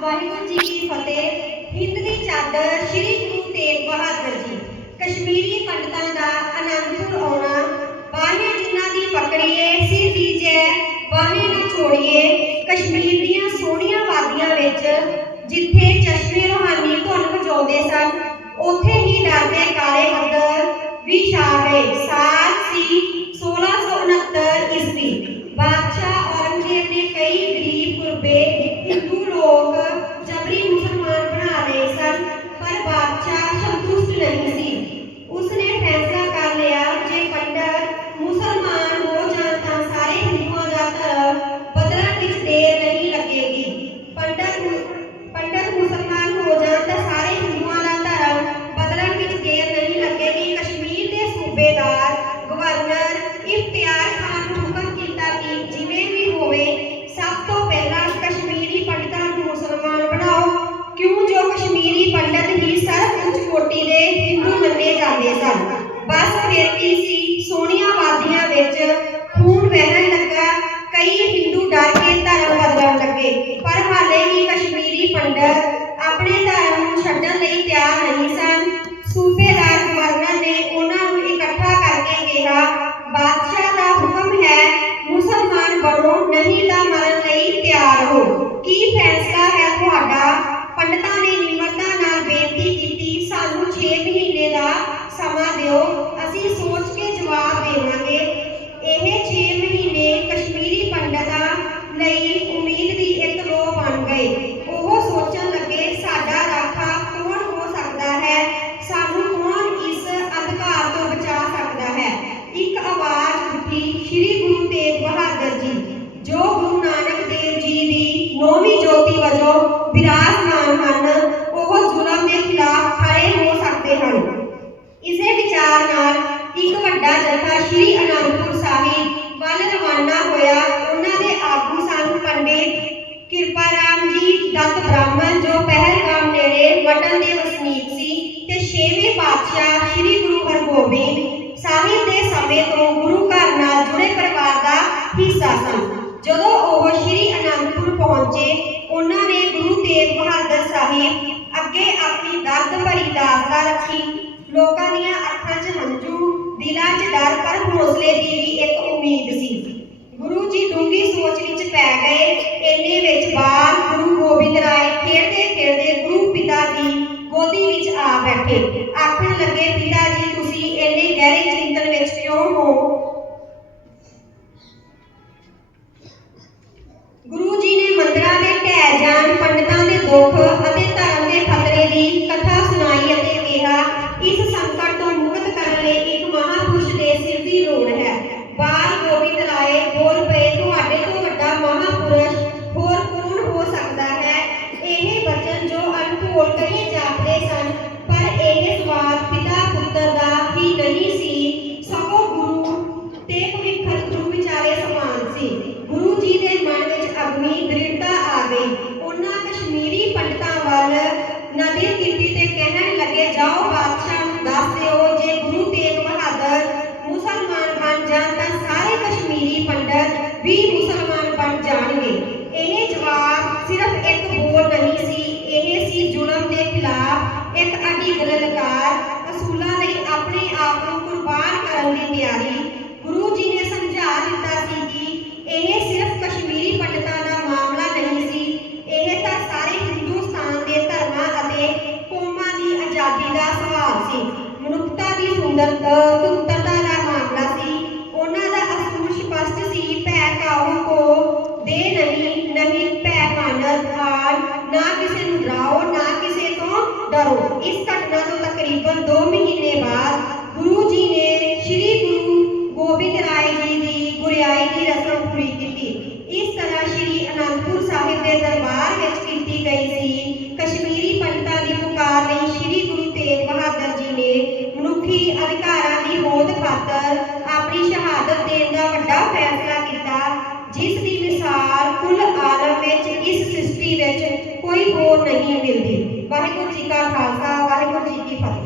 ਵਾਹਿਗੁਰੂ ਜੀ ਕੀ ਫਤਿਹ। ਹਿੰਦ ਦੀ ਚਾਦਰ ਸ੍ਰੀ ਗੁਰੂ ਤੇਗ ਬਹਾਦਰ ਜੀ। ਕਸ਼ਮੀਰੀ ਪੰਡਤਾਂ ਦਾ ਆਨੰਦਪੁਰ ਆਉਣਾ ਬਾਹੇ ਜਿਨ੍ਹਾਂ ਦੀ ਪਕੜੀਏ, ਸਿਰ ਦੀਜੈ ਬਾਹੇ ਨਾ ਛੋੜੀਏ, ਕਸ਼ਮੀਰ ਦੀਆਂ ਸੋਹਣੀਆਂ ਵਾਦੀਆਂ ਵਿੱਚ ਜਿੱਥੇ ਚਸ਼ਮੇ ਰੋਹਾਨੀ ਧੁਨ ਵਜਾਉਂਦੇ ਸਨ, ਉੱਥੇ ਹੀ ਡਰਦੇ ਕਾਲੇ ਬੱਦਲ ਵੀ ਛਾ ਗਏ ਸਾਰ ਕਸ਼ਮੀਰੀ ਆਪਣੇ ਧਰਮ ਨੂੰ ਛੱਡਣ ਲਈ ਤਿਆਰ ਨਹੀਂ ਵੱਡਾ ਜਥਾ ਸ੍ਰੀ ਅਨੰਦਪੁਰ ਸਾਹਿਬ। ਵੱਲ ਰਵਾਨਾ ਹੋਇਆ। ਉਹਨਾਂ ਦੇ ਆਗੂ ਸਨ ਪੰਡਿਤ ਕਿਰਪਾਰਾਮ ਜੀ ਦਤ ਬ੍ਰਾਹਮਣ, ਜੋ ਪਹਿਲਗਾਮ ਨੇੜੇ ਵਟਨ ਦੇ ਵਸਨੀਕ ਸੀ ਤੇ ਛੇਵੇਂ ਪਾਤਸ਼ਾਹ ਸ੍ਰੀ ਗੁਰੂ ਹਰਗੋਬਿੰਦ ਸਾਹਿਬ ਦੇ ਸਮੇਂ ਤੋਂ ਗੁਰੂ ਘਰ ਨਾਲ ਜੁੜੇ ਪਰਿਵਾਰ ਦਾ ਹਿੱਸਾ ਸਨ। ਜਦੋਂ ਉਹ ਸ੍ਰੀ ਅਨੰਦਪੁਰ ਪਹੁੰਚੇ, ਉਹਨਾਂ ਨੇ ਗੁਰੂ ਤੇਗ ਬਹਾਦਰ ਸਾਹਿਬ ਅੱਗੇ ਆਪਣੀ ਦਰਦ ਭਰੀ ਦਾਸਤਾ ਰੱਖੀ ਹੌਸਲੇ ਦੀ ਵੀ ਇੱਕ ਉਮੀਦ ਸੀ। ਗੁਰੂ ਜੀ ਡੂੰਗੀ ਸੋਚ ਵਿੱਚ ਪੈ ਗਏ। ਇੰਨੇ ਵਿੱਚ ਬਾਲ ਗੁਰੂ ਗੋਬਿੰਦ ਰਾਏ ਖੇਡਦੇ ਖੇਡਦੇ ਗੁਰੂ ਪਿਤਾ ਦੀ ਗੋਦੀ ਵਿੱਚ ਆ ਬੈਠੇ। ਆਖਣ ਲੱਗੇ, ਪਿਤਾ ਜੀ, ਤੁਸੀਂ ਇੰਨੇ ਗਹਿਰੇ ਚਿੰਤਨ ਵਿੱਚ ਕਿਉਂ ਹੋ? ਜਾਓ ਬਾਦਸ਼ਾਹ ਨੂੰ ਦੱਸ ਦਿਓ, ਜੇ ਗੁਰੂ ਤੇਗ ਬਹਾਦਰ ਮੁਸਲਮਾਨ ਬਣ ਜਾਣ ਤਾਂ ਸਾਰੇ ਕਸ਼ਮੀਰੀ ਪੰਡਤ ਵੀ ਮੁਸਲਮਾਨ ਬਣ ਜਾਣਗੇ। ਇਹ ਜਵਾਬ ਸਿਰਫ ਇੱਕ ਬੋਲ ਨਹੀਂ ਸੀ, ਇਹ ਸੀ ਜ਼ੁਲਮ ਦੇ ਖਿਲਾਫ ਇੱਕ ਅਡਿੱਗ ਲਲਕਾਰ ਅਸੂਲਾਂ ਲਈ ਆਪਣੇ ਆਪ ਨੂੰ ਕੁਰਬਾਨ ਕਰਨ ਦੀ ਤਿਆਰੀ ਗੁਰੂ ਜੀ ਨੇ ਸਮਝਾ ਦਿੱਤਾ ਸੀ ਕਿ ਇਹ ਸਿਰਫ ਕਸ਼ਮੀਰੀ ਪੰਡਤਾਂ ਦਾ ਮਾਮਲਾ ਨਹੀਂ ਸੀ ਇਹ ਤਾਂ ਸਾਰੇ ਹਿੰਦੁਸਤਾਨ ਦੇ ਧਰਮਾਂ ਅਤੇ ਕੌਮਾਂ ਦੀ ਆਜ਼ਾਦੀ ਦਾ ਸਵਾਲ ਸੀ ਮਨੁੱਖਤਾ ਦੀ ਸੁੰਦਰਤਾ ਦਾ ਮਾਮਲਾ ਸੀ ਉਹਨਾਂ ਦਾ ਅਸੂਲ ਸਪਸ਼ਟ ਸੀ ਭੈ ਕਾਹੂ ਕੋ ਦੇ ਨਹੀਂ ਨਹੀਂ ਭੈ ਮਾਨਤ ਆਨ ਨਾ ਕਿਸੇ ਨੂੰ ਡਰਾਓ, ਨਾ ਕਿਸੇ ਤੋਂ ਡਰੋ। ਇਸ ਘਟਨਾ ਤੋਂ ਤਕਰੀਬਨ 2 ਮਹੀਨੇ ਬਾਅਦ ਗੁਰੂ ਜੀ ਨੇ ਸ੍ਰੀ ਗੁਰੂ ਗੋਬਿੰਦ ਰਾਏ ਜੀ ਦੀ ਗੁਰਿਆਈ ਦੀ ਰਸਮ ਪੂਰੀ ਕੀਤੀ ਇਸ ਤਰ੍ਹਾਂ ਸ੍ਰੀ ਅਨੰਦਪੁਰ ਸਾਹਿਬ ਦੇ ਦਰਬਾਰ ਵਿੱਚ ਕੀਤੀ ਗਈ ਸੀ ਕਸ਼ਮੀਰੀ ਪੰਡਤਾਂ ਦੀ ਪੁਕਾਰ ਲਈ ਸ੍ਰੀ ਗੁਰੂ ਤੇਗ ਬਹਾਦਰ ਜੀ ਨੇ ਮਨੁੱਖੀ ਅਧਿਕਾਰਾਂ ਦੀ ਹੋਂਦ ਖਾਤਰ ਆਪਣੀ ਸ਼ਹਾਦਤ ਦੇਣ ਦਾ ਵੱਡਾ ਫੈਸਲਾ ਕੀਤਾ, ਜਿਸ ਦੀ ਮਿਸਾਲ ਕੁੱਲ ਆਲਮ ਵਿੱਚ ਇਸ ਸ੍ਰਿਸ਼ਟੀ ਵਿੱਚ ਕੋਈ ਹੋਰ ਨਹੀਂ ਮਿਲਦੀ। ਵਾਹਿਗੁਰੂ ਜੀ ਕਾ ਖਾਲਸਾ, ਵਾਹਿਗੁਰੂ ਜੀ ਕੀ ਫਤਿਹ।